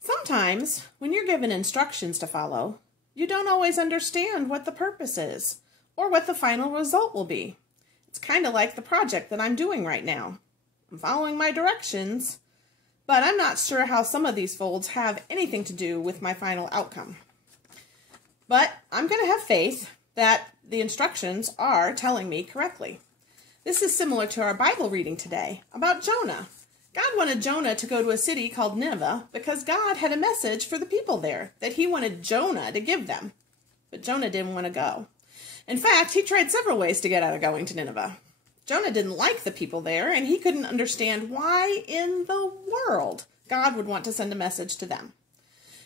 Sometimes, when you're given instructions to follow, you don't always understand what the purpose is or what the final result will be. It's kind of like the project that I'm doing right now. I'm following my directions, but I'm not sure how some of these folds have anything to do with my final outcome. But I'm going to have faith that the instructions are telling me correctly. This is similar to our Bible reading today about Jonah. God wanted Jonah to go to a city called Nineveh because God had a message for the people there that he wanted Jonah to give them. But Jonah didn't want to go. In fact, he tried several ways to get out of going to Nineveh. Jonah didn't like the people there, and he couldn't understand why in the world God would want to send a message to them.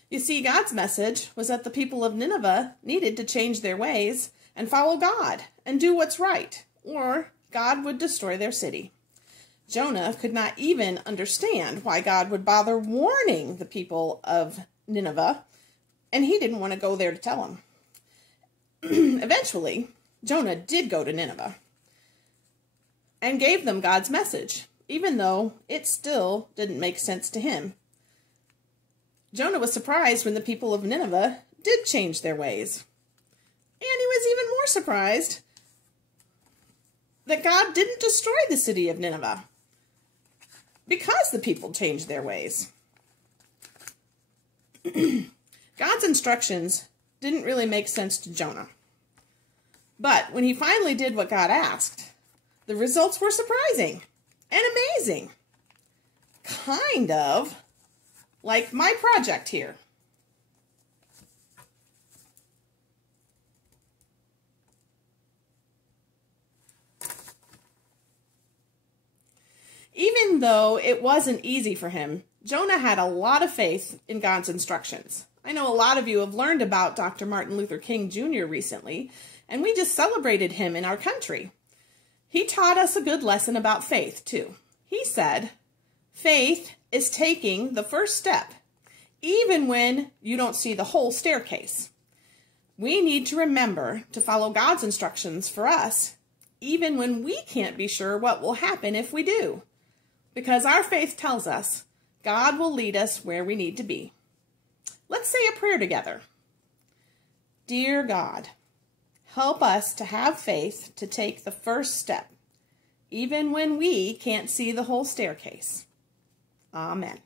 You see, God's message was that the people of Nineveh needed to change their ways and follow God and do what's right, or God would destroy their city. Jonah could not even understand why God would bother warning the people of Nineveh, and he didn't want to go there to tell them. Eventually, Jonah did go to Nineveh and gave them God's message, even though it still didn't make sense to him. Jonah was surprised when the people of Nineveh did change their ways. And he was even more surprised that God didn't destroy the city of Nineveh because the people changed their ways. God's instructions didn't really make sense to Jonah. But when he finally did what God asked, the results were surprising and amazing. Kind of like my project here. Even though it wasn't easy for him, Jonah had a lot of faith in God's instructions. I know a lot of you have learned about Dr. Martin Luther King Jr. recently, and we just celebrated him in our country. He taught us a good lesson about faith, too. He said, faith is taking the first step, even when you don't see the whole staircase. We need to remember to follow God's instructions for us, even when we can't be sure what will happen if we do. Because our faith tells us God will lead us where we need to be. Let's say a prayer together. Dear God, help us to have faith to take the first step, even when we can't see the whole staircase. Amen.